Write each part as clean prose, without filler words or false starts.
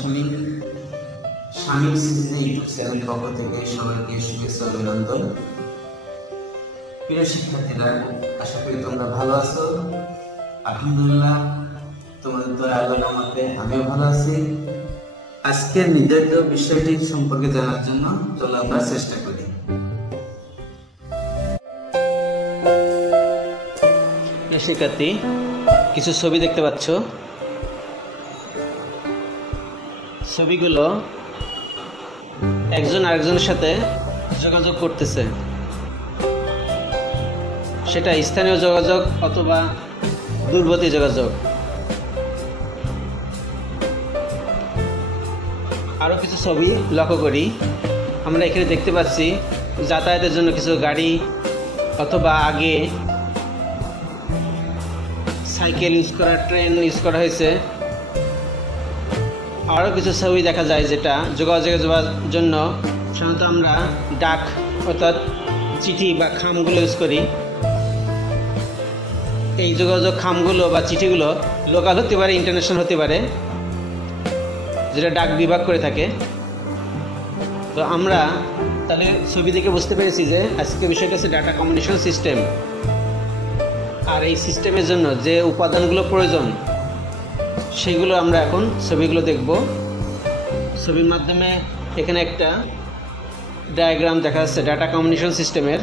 শামীম শামীম সিরিজে YouTube channel পক্ষ থেকে সবাইকে শুভেচ্ছা অভিনন্দন। প্রিয় শিক্ষার্থীরা, আশা করি তোমরা ভালো আছো। আলহামদুলিল্লাহ, তোমাদের দয়া আল্লাহর রহমতে আমিও ভালো আছি। আজকের নির্ধারিত বিষয়টি সম্পর্কে জানার জন্য চলো আমরা চেষ্টা করি। শিক্ষার্থী, কিছু ছবি দেখতে পাচ্ছ। ছবিগুলো একজন আরেকজনের সাথে যোগাযোগ করতেছে, সেটা স্থানীয় যোগাযোগ অথবা দূরবর্তী যোগাযোগ। আরও কিছু ছবি লক্ষ্য করি। আমরা এখানে দেখতে পাচ্ছি যাতায়াতের জন্য কিছু গাড়ি অথবা আগে সাইকেল ইউজ করা, ট্রেন ইউজ করা হয়েছে। আরও কিছু ছবি দেখা যায় যেটা যোগাযোগের জন্য সাধারণত আমরা ডাক অর্থাৎ চিঠি বা খামগুলো ইউজ করি। এই যোগাযোগ খামগুলো বা চিঠিগুলো লোকাল হতে পারে, ইন্টারন্যাশনাল হতে পারে, যেটা ডাক বিভাগ করে থাকে। তো আমরা তাহলে ছবি দেখে বুঝতে পেরেছি যে আজকে বিষয়টা হচ্ছে ডাটা কমিউনিকেশন সিস্টেম। আর এই সিস্টেমের জন্য যে উপাদানগুলো প্রয়োজন সেগুলো আমরা এখন ছবিগুলো দেখব। ছবির মাধ্যমে এখানে একটা ডায়াগ্রাম দেখা যাচ্ছে ডাটা কমিউনিকেশন সিস্টেমের।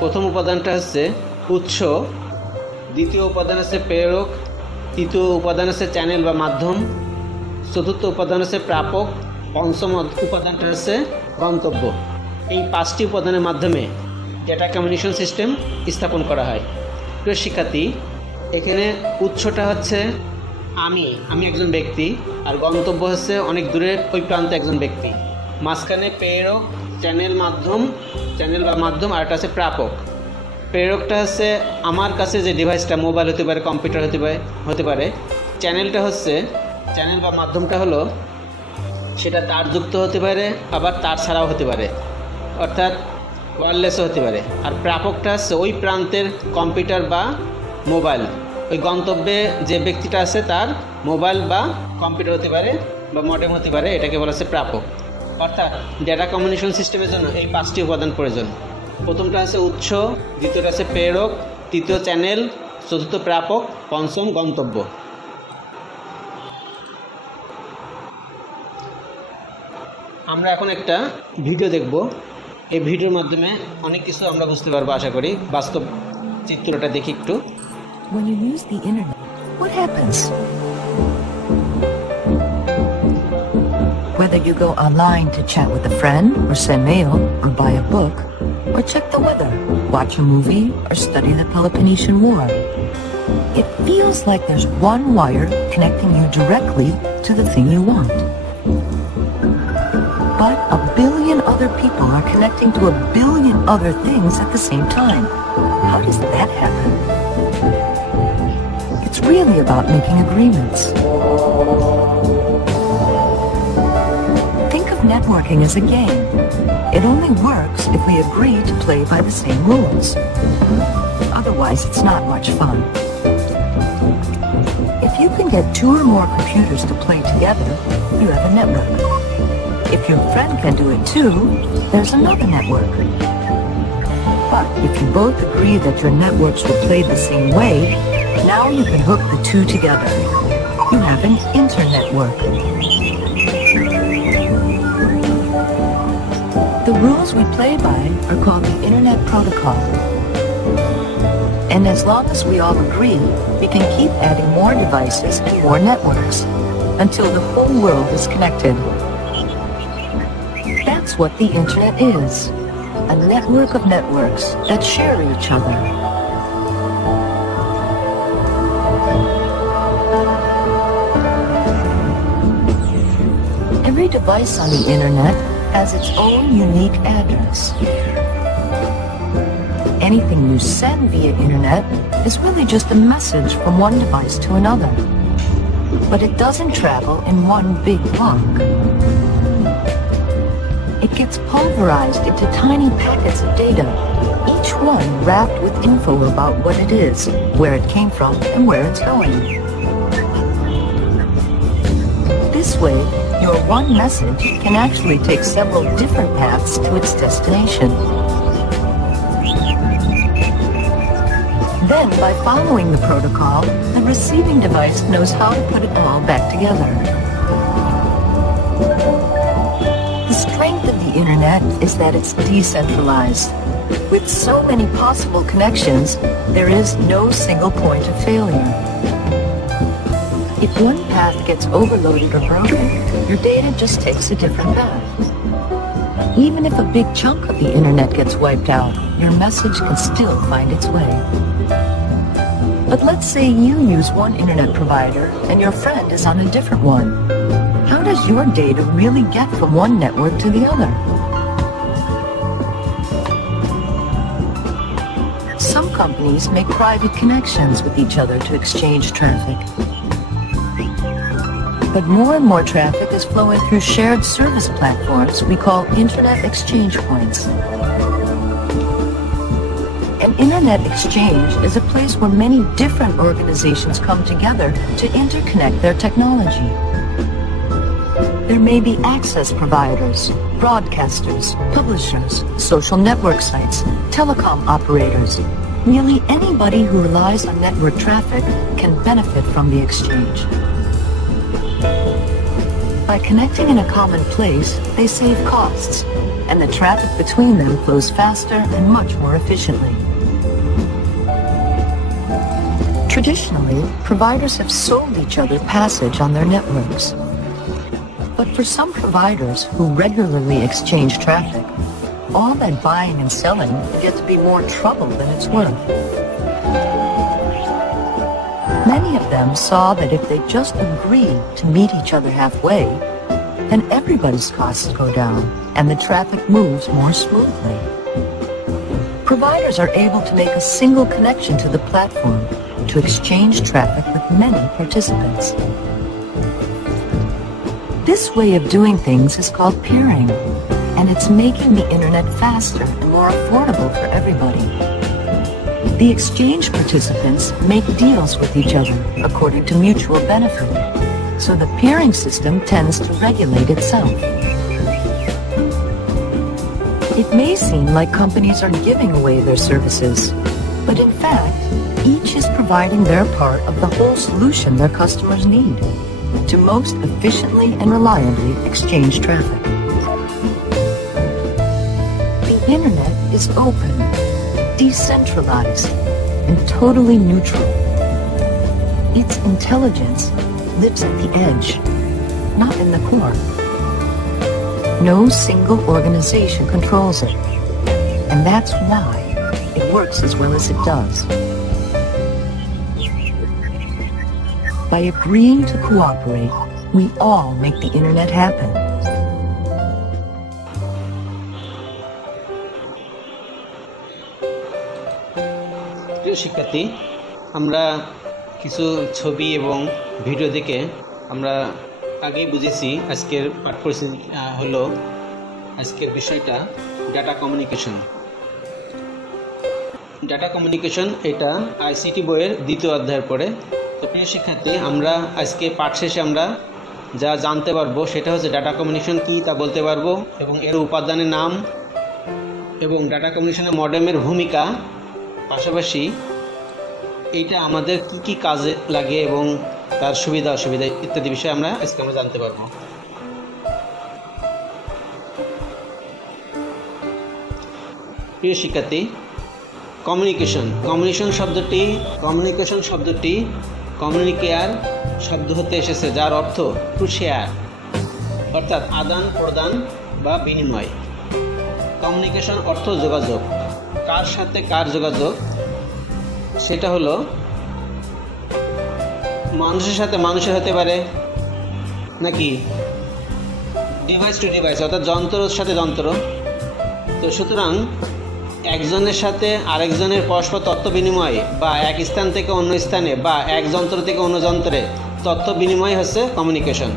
প্রথম উপাদানটা হচ্ছে উৎস, দ্বিতীয় উপাদান হচ্ছে প্রেরক, তৃতীয় উপাদান হচ্ছে চ্যানেল বা মাধ্যম, চতুর্থ উপাদান হচ্ছে প্রাপক, পঞ্চম উপাদানটা হচ্ছে গন্তব্য। এই 5টি উপাদানের মাধ্যমে ডেটা কমিউনিকেশন সিস্টেম স্থাপন করা হয়। প্রিয় শিক্ষার্থী, এখানে উৎসটা হচ্ছে আমি একজন ব্যক্তি, আর গন্তব্য হচ্ছে অনেক দূরে ওই প্রান্তে একজন ব্যক্তি। মাঝখানে প্রেরক, চ্যানেল বা মাধ্যম, আর একটা হচ্ছে প্রাপক। প্রেরকটা হচ্ছে আমার কাছে যে ডিভাইসটা, মোবাইল হতে পারে, কম্পিউটার হতে পারে। চ্যানেলটা হচ্ছে চ্যানেল বা মাধ্যমটা হলো সেটা তারযুক্ত হতে পারে, আবার তার ছাড়াও হতে পারে, অর্থাৎ ওয়্যারলেসও হতে পারে। আর প্রাপকটা হচ্ছে ওই প্রান্তের কম্পিউটার বা মোবাইল, ওই গন্তব্যে যে ব্যক্তিটা আছে তার মোবাইল বা কম্পিউটার হতে পারে বা মডেম হতে পারে, এটাকে বলা হচ্ছে প্রাপক। অর্থাৎ ডেটা কমিউনিকেশন সিস্টেমের জন্য এই 5টি উপাদান প্রয়োজন। প্রথমটা হচ্ছে উৎস, দ্বিতীয়টা হচ্ছে প্রেরক, তৃতীয় চ্যানেল, চতুর্থ প্রাপক, পঞ্চম গন্তব্য। আমরা এখন একটা ভিডিও দেখব। এই ভিডিওর মাধ্যমে অনেক কিছু আমরা বুঝতে পারবো আশা করি। বাস্তব চিত্রটা দেখি একটু। When you use the internet, what happens? Whether you go online to chat with a friend, or send mail, or buy a book, or check the weather, watch a movie, or study the Peloponnesian War, it feels like there's one wire connecting you directly to the thing you want. But a billion other people are connecting to a billion other things at the same time. How does that happen? It's really about making agreements. Think of networking as a game. It only works if we agree to play by the same rules. Otherwise, it's not much fun. If you can get 2 or more computers to play together, you have a network. If your friend can do it too, there's another network. But if you both agree that your networks will play the same way, now you can hook the 2 together. You have an internetwork. The rules we play by are called the Internet Protocol. And as long as we all agree, we can keep adding more devices and more networks until the whole world is connected. That's what the Internet is. A network of networks that share each other. Every device on the Internet has its own unique address. Anything you send via Internet is really just a message from one device to another. But it doesn't travel in one big block. It gets pulverized into tiny packets of data, each one wrapped with info about what it is, where it came from, and where it's going. This way, your one message can actually take several different paths to its destination. Then, by following the protocol, the receiving device knows how to put it all back together. The strength of the internet is that it's decentralized. With so many possible connections, there is no single point of failure. If one path gets overloaded or broken, your data just takes a different path. Even if a big chunk of the internet gets wiped out, your message can still find its way. But let's say you use one internet provider and your friend is on a different one. How does your data really get from one network to the other? Some companies make private connections with each other to exchange traffic. But more and more traffic is flowing through shared service platforms we call Internet Exchange Points. An Internet exchange is a place where many different organizations come together to interconnect their technology. There may be access providers, broadcasters, publishers, social network sites, telecom operators. Nearly anybody who relies on network traffic can benefit from the exchange. By connecting in a common place, they save costs, and the traffic between them flows faster and much more efficiently. Traditionally, providers have sold each other passage on their networks. But for some providers who regularly exchange traffic, all that buying and selling gets to be more trouble than it's worth. Many of them saw that if they just agreed to meet each other halfway, then everybody's costs go down and the traffic moves more smoothly. Providers are able to make a single connection to the platform to exchange traffic with many participants. This way of doing things is called peering, and it's making the internet faster and more affordable for everybody. The exchange participants make deals with each other according to mutual benefit, so the peering system tends to regulate itself. It may seem like companies are giving away their services, but in fact, each is providing their part of the whole solution their customers need to most efficiently and reliably exchange traffic. The internet is open, decentralized, and totally neutral. Its intelligence lives at the edge, not in the core. No single organization controls it, and that's why it works as well as it does. By agreeing to cooperate, we all make the internet happen. প্রিয় শিক্ষার্থী, আমরা কিছু ছবি এবং ভিডিও দেখে আমরা আগেই বুঝেছি আজকের পাঠ পরিস্থিতি হলো আজকের বিষয়টা ডাটা কমিউনিকেশন। ডাটা কমিউনিকেশন এটা আইসিটি বইয়ের দ্বিতীয় অধ্যায়ের পরে। তো প্রিয় শিক্ষার্থী, আমরা আজকে পাঠ শেষে আমরা যা জানতে পারবো সেটা হচ্ছে ডাটা কমিউনিকেশন কী তা বলতে পারবো, এবং এর উপাদানের নাম এবং ডাটা কমিউনিকেশনের মডেমের ভূমিকা, পাশাপাশি এইটা আমাদের কি কি কাজে লাগে এবং তার সুবিধা অসুবিধা ইত্যাদি বিষয়ে আমরা আজকে জানতে পারবো। প্রিয় শিক্ষার্থী, কমিউনিকেশন শব্দটি কমিউনিকেয়ার শব্দ হতে এসেছে, যার অর্থ টু শেয়ার, অর্থাৎ আদান প্রদান বা বিনিময়। কমিউনিকেশন অর্থ যোগাযোগ। কার সাথে কার যোগাযোগ? সেটা হলো মানুষের সাথে মানুষের হতে পারে, নাকি ডিভাইস টু ডিভাইস, অর্থাৎ যন্ত্রের সাথে যন্ত্র। তো সুতরাং একজনের সাথে আরেকজনের পরস্পর তথ্য বিনিময় বা এক স্থান থেকে অন্য স্থানে বা এক যন্ত্র থেকে অন্য যন্ত্রে তথ্য বিনিময় হচ্ছে কমিউনিকেশন।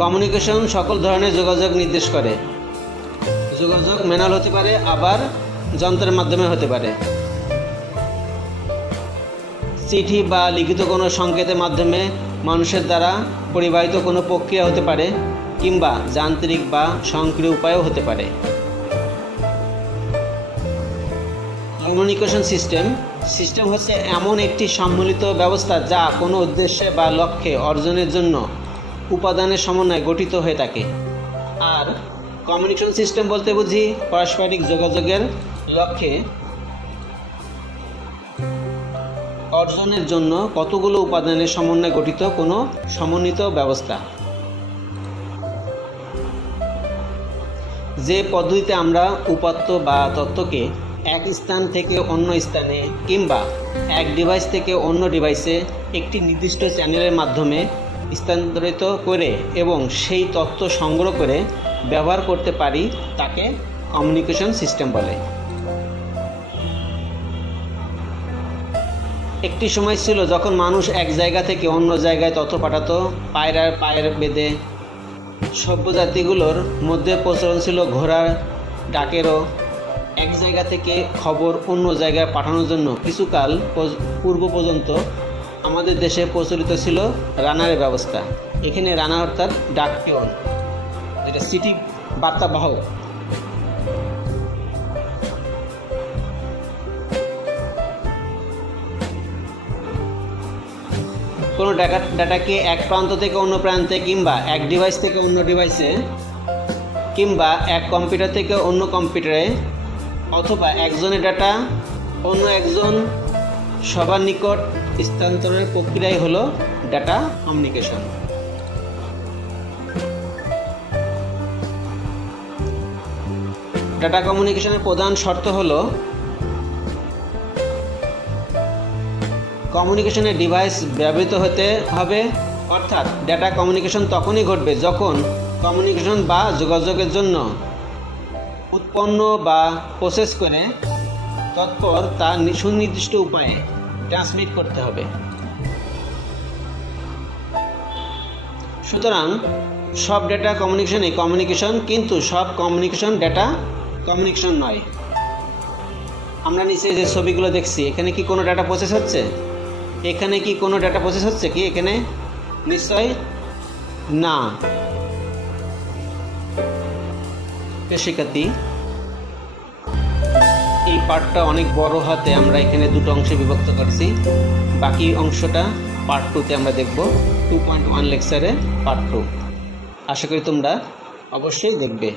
কমিউনিকেশন সকল ধরনের যোগাযোগ নির্দেশ করে। যোগাযোগ ম্যানুয়াল হতে পারে, আবার যন্ত্রের মাধ্যমে হতে পারে। চিঠি বা লিখিত কোনো সংকেতের মাধ্যমে মানুষের দ্বারা পরিবাহিত কোনো প্রক্রিয়া হতে পারে, কিংবা যান্ত্রিক বা স্বয়ংক্রিয় উপায়ও হতে পারে। কমিউনিকেশন সিস্টেম হচ্ছে এমন একটি সম্মিলিত ব্যবস্থা যা কোনো উদ্দেশ্যে বা লক্ষ্যে অর্জনের জন্য উপাদানের সমন্বয়ে গঠিত হয়ে থাকে। আর কমিউনিকেশন সিস্টেম বলতে বুঝি পারস্পরিক যোগাযোগের লক্ষ্যে অর্জনের জন্য কতগুলো উপাদানের সমন্বয়ে গঠিত কোনো সমন্বিত ব্যবস্থা। যে পদ্ধতিতে আমরা উপাত্ত বা তথ্যকে এক স্থান থেকে অন্য স্থানে কিংবা এক ডিভাইস থেকে অন্য ডিভাইসে একটি নির্দিষ্ট চ্যানেলের মাধ্যমে স্থানান্তরিত করে এবং সেই তথ্য সংগ্রহ করে ব্যবহার করতে পারি তাকে কমিউনিকেশন সিস্টেম বলে। একটি সময় ছিল যখন মানুষ এক জায়গা থেকে অন্য জায়গায় তথ্য পাঠাতো পায়ের বেঁধে। সভ্য জাতিগুলোর মধ্যে প্রচলন ছিল ঘোড়ার ডাকেরও। এক জায়গা থেকে খবর অন্য জায়গায় পাঠানোর জন্য কিছুকাল পূর্ব পর্যন্ত আমাদের দেশে প্রচলিত ছিল রানারের ব্যবস্থা। এখানে রানার অর্থাৎ ডাক পিয়ন, যেটা সিটি বার্তাবাহক। কোনো ডাটাকে এক প্রান্ত থেকে অন্য প্রান্তে কিংবা এক ডিভাইস থেকে অন্য ডিভাইসে কিংবা এক কম্পিউটার থেকে অন্য কম্পিউটারে অথবা একজনের ডাটা অন্য একজন সবার নিকট স্থানান্তরের প্রক্রিয়াই হলো ডাটা কমিউনিকেশন। ডাটা কমিউনিকেশনের প্রধান শর্ত হলো কমিউনিকেশনের ডিভাইস ব্যবহৃত হতে হবে, অর্থাৎ ডাটা কমিউনিকেশন তখনই ঘটবে যখন কমিউনিকেশন বা যোগাযোগের জন্য উৎপন্ন বা প্রসেস করে তৎপর তা সুনির্দিষ্ট উপায়ে ট্রান্সমিট করতে হবে। সুতরাং সব ডেটা কমিউনিকেশনই কমিউনিকেশন, কিন্তু সব কমিউনিকেশন ডেটা কমিউনিকেশন নয়। আমরা নিচে যে ছবিগুলো দেখছি, এখানে কি কোনো ডাটা প্রসেস হচ্ছে? এখানে কি কোনো ডাটা প্রসেস হচ্ছে কি এখানে? নিশ্চয় না। শিক্ষার্থী, এই পার্টটা অনেক বড় হাতে আমরা এখানে দুটো অংশে বিভক্ত করছি। বাকি অংশটা পার্ট 2-তে আমরা দেখব, 2.1 লেকচারে পার্ট 2। আশা করি তোমরা অবশ্যই দেখবে।